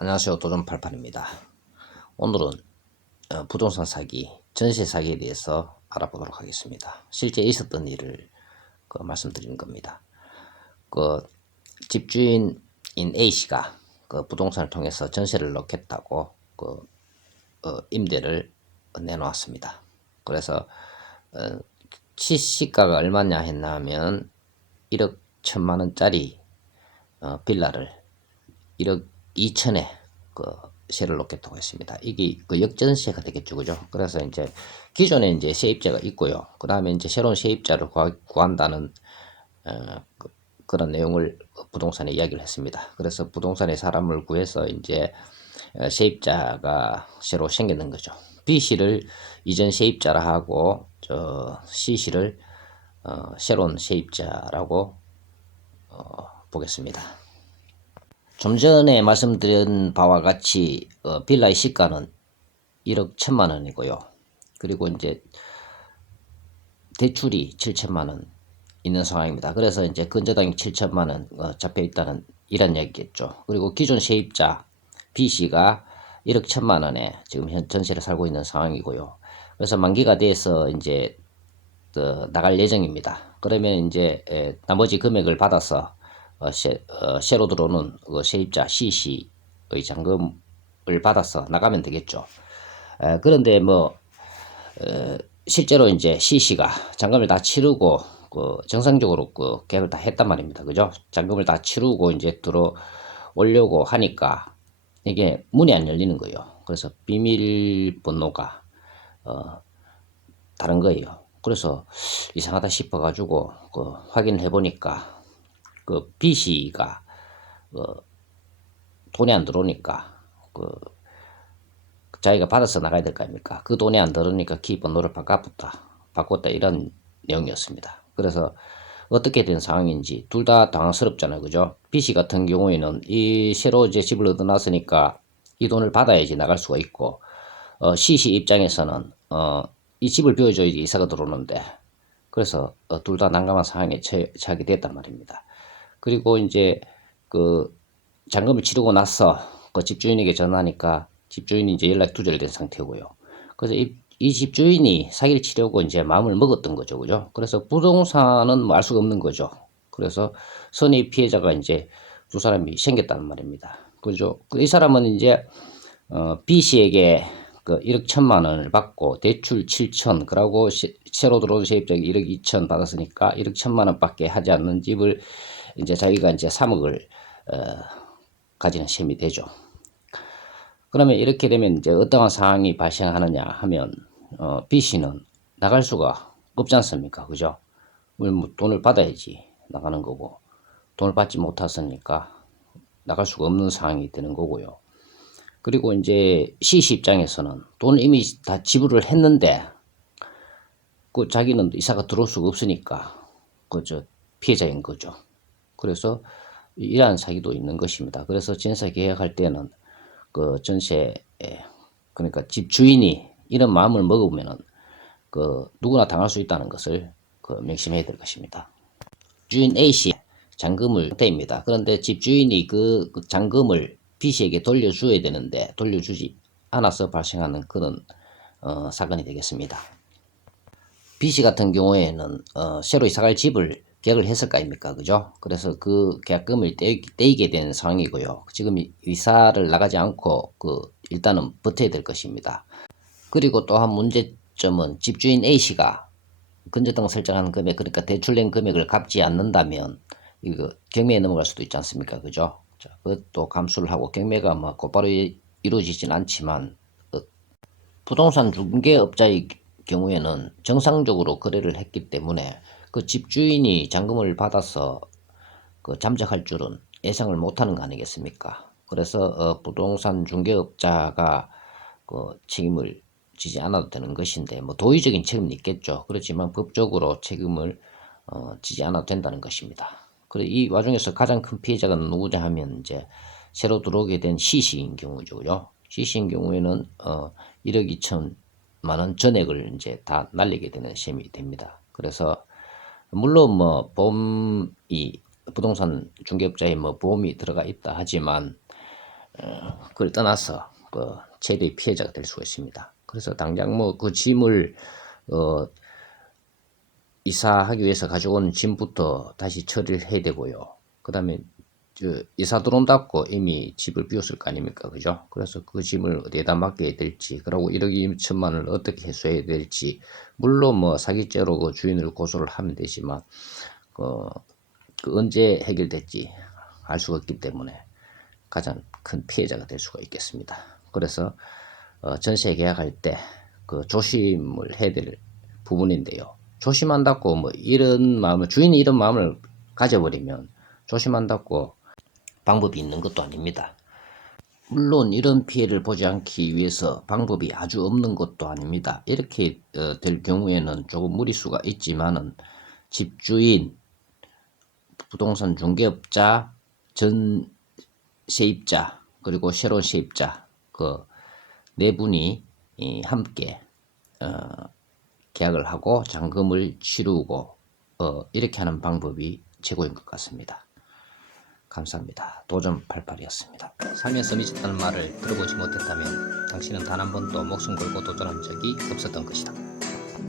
안녕하세요. 도전팔팔입니다. 오늘은 부동산 사기, 전세 사기에 대해서 알아보도록 하겠습니다. 실제 있었던 일을 말씀드리는 겁니다. 그 집주인인 A씨가 그 부동산을 통해서 전세를 넣겠다고 임대를 내놓았습니다. 그래서 시가가 얼마냐 했나 하면 1억 1천만 원짜리 빌라를 1억 2천에 세를 놓겠다고 했습니다. 이게 역전세가 되겠죠, 그죠? 그래서 이제 기존에 이제 세입자가 있고요. 그 다음에 이제 새로운 세입자를 구한다는 그런 내용을 부동산에 이야기를 했습니다. 그래서 부동산에 사람을 구해서 이제 세입자가 새로 생기는 거죠. B 씨를 이전 세입자라 하고 C 씨를 새로운 세입자라고 보겠습니다. 좀 전에 말씀드린 바와 같이 빌라의 시가는 1억 1천만 원이고요. 그리고 이제 대출이 7천만 원 있는 상황입니다. 그래서 이제 건저당이 7천만 원 잡혀 있다는 이런 얘기겠죠. 그리고 기존 세입자 B씨가 1억 1천만 원에 지금 현 전세를 살고 있는 상황이고요. 그래서 만기가 돼서 이제 나갈 예정입니다. 그러면 이제 나머지 금액을 받아서 새로 들어오는 세입자 C씨의 잔금을 받아서 나가면 되겠죠. 그런데 실제로 이제 C씨가 잔금을 다 치르고 정상적으로 계약을 다 했단 말입니다. 그죠? 잔금을 다 치르고 이제 들어오려고 하니까 이게 문이 안 열리는 거예요. 그래서 비밀번호가 다른 거예요. 그래서 이상하다 싶어가지고 확인을 해보니까 B씨가 돈이 안 들어오니까 자기가 받아서 나가야 될 거 아닙니까? 그 돈이 안 들어오니까 키번호를 바꿨다 이런 내용이었습니다. 그래서 어떻게 된 상황인지 둘 다 당황스럽잖아요, 그죠? B씨 같은 경우에는 이 새로 이제 집을 얻어놨으니까 이 돈을 받아야지 나갈 수가 있고 C씨 입장에서는 이 집을 비워줘야지 이사가 들어오는데 그래서 둘 다 난감한 상황에 처하게 됐단 말입니다. 그리고 이제 잔금을 치르고 나서 집주인에게 전화하니까 집주인이 이제 연락 두절된 상태고요. 그래서 이 집주인이 사기를 치려고 이제 마음을 먹었던 거죠, 그죠? 그래서 부동산은 알 수가 없는 거죠. 그래서 선의 피해자가 이제 두 사람이 생겼다는 말입니다. 그죠? 이 사람은 이제 B 씨에게 1억 1천만 원을 받고 대출 7천 그러고 새로 들어온 세입자가 1억 2천 받았으니까 1억 1천만 원밖에 하지 않는 집을 이제 자기가 이제 3억을 가지는 셈이 되죠. 그러면 이렇게 되면 이제 어떠한 상황이 발생하느냐 하면 B 씨는 나갈 수가 없지 않습니까? 그죠? 뭐 돈을 받아야지 나가는 거고 돈을 받지 못했으니까 나갈 수가 없는 상황이 되는 거고요. 그리고 이제 C씨 입장에서는 돈을 이미 다 지불을 했는데 자기는 이사가 들어올 수가 없으니까 피해자인 거죠. 그래서 이러한 사기도 있는 것입니다. 그래서 전세 계약할 때는 전세 그러니까 집 주인이 이런 마음을 먹으면은 누구나 당할 수 있다는 것을 명심해야 될 것입니다. 주인 A씨 잔금을 상태입니다. 그런데 집주인이 그 잔금을 B씨에게 돌려줘야 되는데 돌려주지 않아서 발생하는 그런 사건이 되겠습니다. B씨 같은 경우에는 새로 이사갈 집을 계약을 했을 거 아닙니까? 그죠? 그래서 그 계약금을 떼이게 된 상황이고요. 지금 이사를 나가지 않고 일단은 버텨야 될 것입니다. 그리고 또 한 문제점은 집주인 A씨가 건저당 설정한 금액, 그러니까 대출낸 금액을 갚지 않는다면 이거 경매에 넘어갈 수도 있지 않습니까? 그죠? 자, 그것도 감수를 하고 경매가 곧바로 이루어지진 않지만 부동산 중개업자의 경우에는 정상적으로 거래를 했기 때문에 그 집주인이 잔금을 받아서 잠적할 줄은 예상을 못하는 거 아니겠습니까? 그래서 부동산 중개업자가 책임을 지지 않아도 되는 것인데 도의적인 책임은 있겠죠. 그렇지만 법적으로 책임을 지지 않아도 된다는 것입니다. 그리고 이 와중에서 가장 큰 피해자가 누구냐 하면 이제 새로 들어오게 된 C씨인 경우죠. C씨인 경우에는 1억 2천만 원 전액을 이제 다 날리게 되는 셈이 됩니다. 그래서 물론 보험이 부동산 중개업자에 보험이 들어가 있다 하지만 그걸 떠나서 그 최대의 피해자가 될 수가 있습니다. 그래서 당장 뭐 그 짐을 이사하기 위해서 가져온 짐부터 다시 처리를 해야 되고요. 그 다음에 이사 들어온다고 이미 집을 비웠을 거 아닙니까? 그죠? 그래서 그 짐을 어디에다 맡겨야 될지, 그리고 1억 2천만 원을 어떻게 회수해야 될지, 물론 뭐 사기죄로 그 주인을 고소를 하면 되지만, 그 언제 해결될지 알 수가 없기 때문에 가장 큰 피해자가 될 수가 있겠습니다. 그래서 전세 계약할 때 그 조심을 해야 될 부분인데요. 조심한다고 뭐 이런 마음을, 주인이 이런 마음을 가져버리면 조심한다고 방법이 있는 것도 아닙니다. 물론 이런 피해를 보지 않기 위해서 방법이 아주 없는 것도 아닙니다. 이렇게 될 경우에는 조금 무리수가 있지만은 집주인, 부동산 중개업자, 전 세입자, 그리고 새로운 세입자 그 네 분이 함께 계약을 하고 잔금을 치르고 이렇게 하는 방법이 최고인 것 같습니다. 감사합니다. 도전88이었습니다. 살면서 미쳤다는 말을 들어보지 못했다면 당신은 단 한 번도 목숨 걸고 도전한 적이 없었던 것이다.